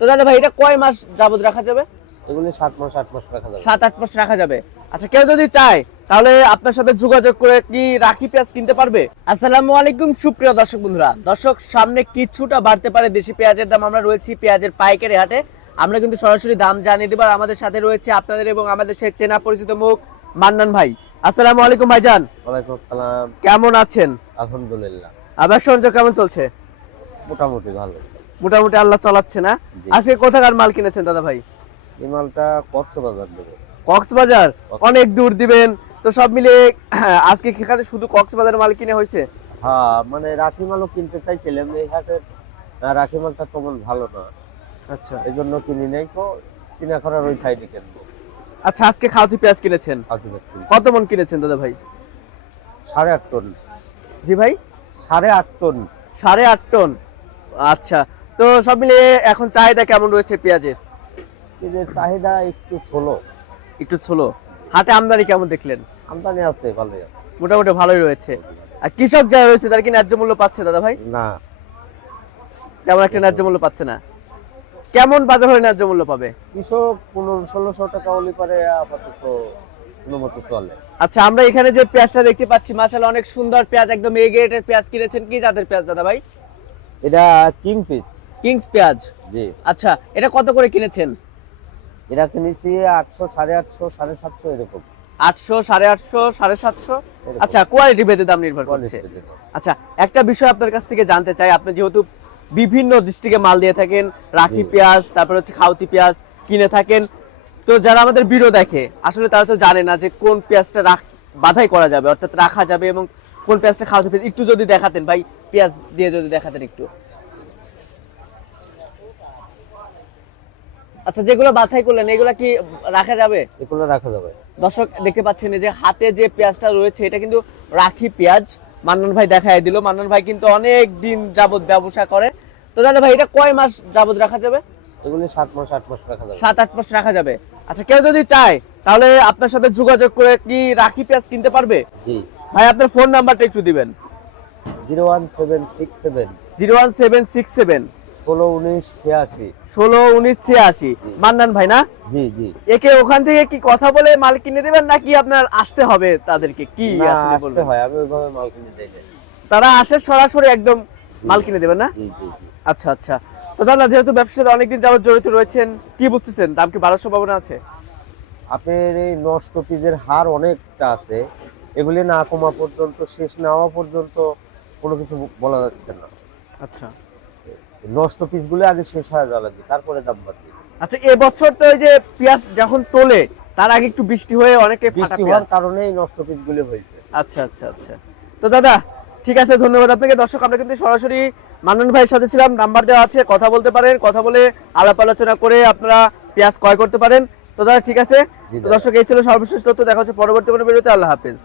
তো দাদা ভাই এটা কয় মাস যাবত রাখা যাবে? এগুলি 7 মাস 8 মাস রাখা যাবে। 7-8 মাস রাখা যাবে। আচ্ছা, কেউ যদি চায় তাহলে আপনার সাথে যোগাযোগ করে কি রাখি পেঁয়াজ কিনতে পারবে? আসসালামু আলাইকুম সুপ্রিয় দর্শক বন্ধুরা। দর্শক, সামনে কিছুটা বাড়তে পারে দেশি পেঁয়াজের দাম। আমরা রয়েছি পেঁয়াজের পাইকারি হাটে। আমরা কিন্তু সরাসরি দাম জানিয়ে দেব। আর আমাদের সাথে রয়েছে আপনাদের এবং আমাদের সেই চেনা পরিচিত মুখ মান্নান ভাই। আসসালামু আলাইকুম ভাইজান। ওয়ালাইকুম আসসালাম। কেমন আছেন? আলহামদুলিল্লাহ। ব্যবসা বাণিজ্য কেমন চলছে? মোটামুটি ভালো। মোটামুটি আল্লাহ চালাচ্ছে না। জি। আজকে কোথাকার মাল কিনেছেন দাদা ভাই? এই মালটা কক্সবাজার দেবে। কক্সবাজার? অনেক দূর দিবেন তো। সব মিলে আজকে কি এখানে শুধু কক্সবাজার মাল কিনে হয়েছে? হ্যাঁ, মানে রাখি মালও কিনতে চাইছিলাম, এই হাটের রাখি মালটা তেমন ভালো না, আচ্ছা এই জন্য কিনি নাই। তো চিনাখড়ার ওই সাইডে কিনবো। আচ্ছা, আজকে খাওয়াতি পেঁয়াজ কিনেছেন? কত মন কিনেছেন দাদা ভাই? 8.5 টন। জি ভাই? 8.5 টন। 8.5 টন। আচ্ছা, তো সব মিলিয়ে এখন চাহিদা কেমন রয়েছে পেঁয়াজের? এদের চাহিদা একটু ছোলো। একটু ছোলো। হাটে আমদানি কেমন দেখলেন? আমদানি আছে, ভালোই আছে। মোটামুটি ভালোই রয়েছে। আর কৃষক যারা রয়েছে তারা কি ন্যায্য মূল্য পাচ্ছে দাদা ভাই? না, তেমন একটা ন্যায্য মূল্য পাচ্ছে না। কেমন বাজার হলে ন্যায্য মূল্য পাবে? কৃষক 1500-1600 টাকা হলে পারে আপাতত কোনো মতো চলে। আচ্ছা, আমরা এখানে যে পেঁয়াজটা দেখতে পাচ্ছি মাশাআল্লাহ অনেক সুন্দর পেঁয়াজ, একদম এ গ্রেডের পেঁয়াজ কিনেছেন। কি জাতের পেঁয়াজ দাদা ভাই? এটা কিং পিস। কিংস পেঁয়াজ। জি। আচ্ছা, এটা কত করে কিনেছেন? এটা কিনেছি 800, 850, 750 এরকম। 800, 850, 750। আচ্ছা, কোয়ালিটি ভেদে দাম নির্ভর করছে। আচ্ছা, একটা বিষয় আপনার কাছ থেকে জানতে চাই। আপনি যেহেতু বিভিন্ন ডিস্ট্রিক্টে মাল দিয়ে থাকেন, রাখি পেঁয়াজ, তারপর হচ্ছে খাউতি পেঁয়াজ কিনে থাকেন, তো যারা আমাদের ভিডিও দেখে আসলে তারা তো জানে না যে কোন পেঁয়াজটা বাধাই করা যাবে, অর্থাৎ রাখা যাবে, এবং কোন পেঁয়াজটা খাওয়াতে পেঁয়াজ। একটু যদি দেখাতেন ভাই, পেঁয়াজ দিয়ে যদি দেখাতেন একটু। আচ্ছা, যেগুলো বাছাই করলেন এগুলা কি রাখা যাবে? এগুলো রাখা যাবে। দর্শক দেখতে পাচ্ছেন যে হাতে যে পেঁয়াজটা রয়েছে এটা কিন্তু রাখি পেঁয়াজ। মান্নান ভাই দেখায় দিল। মান্নান ভাই কিন্তু অনেক দিন যাবত ব্যবসা করে। তো দাদা ভাই এটা কয় মাস যাবত রাখা যাবে? এগুলি 7 মাস 8 মাস রাখা যাবে। 7-8 মাস রাখা যাবে। আচ্ছা, কেউ যদি চায় তাহলে আপনার সাথে যোগাযোগ করে কি রাখি পেঁয়াজ কিনতে পারবে? জি। ভাই আপনার ফোন নাম্বারটা একটু দিবেন। 01767 01767 161986। 161986। মান্নান ভাই না? জি জি। একে ওখান থেকে কি কথা বলে মাল কিনে দিবেন নাকি আপনার আসতে হবে তাদেরকে? কি আসলে আসতে বলবেন? হয়, আমি ওইভাবে মাল কিনে দেই না। তারা আসে সরাসরি একদম মাল কিনে দেবেন না? জি জি জি। আচ্ছা আচ্ছা। তো দাদা, যেহেতু ব্যবসার সাথে অনেকদিন যাবত জড়িত রয়েছেন, কি বুঝতেছেন দাম কি বাড়ার সম্ভাবনা আছে? আপনার এই নষ্ট পিসের হার অনেকটা আছে, এগুলি না কমা পর্যন্ত, শেষ না হওয়া পর্যন্ত কোনো কিছু বলা যাচ্ছে না। আচ্ছা নষ্ট পিসগুলো আগে শেষ হয়ে যাওয়া লাগবে, তারপরে দাম বাড়বে। আচ্ছা, এবছর তো এই যে পেঁয়াজ যখন তোলে তার আগে একটু বৃষ্টি হয়ে অনেকটাই ফাটা বৃষ্টি পেঁয়াজ। হওয়ার কারণে এই নষ্ট পিসগুলো হয়েছে। আচ্ছা আচ্ছা আচ্ছা। তো দাদা ঠিক আছে, ধন্যবাদ আপনাকে। দর্শক, আমরা কিন্তু সরাসরি মান্নান ভাইয়ের সাথে ছিলাম। নাম্বার দেওয়া আছে, কথা বলতে পারেন। কথা বলে আলাপ আলোচনা করে আপনারা পেঁয়াজ ক্রয় করতে পারেন। তো দাদা ঠিক আছে। তো দর্শক, এই ছিল সর্বশেষ তথ্য। দেখা হচ্ছে পরবর্তী কোনো ভিডিওতে। আল্লাহ হাফেজ।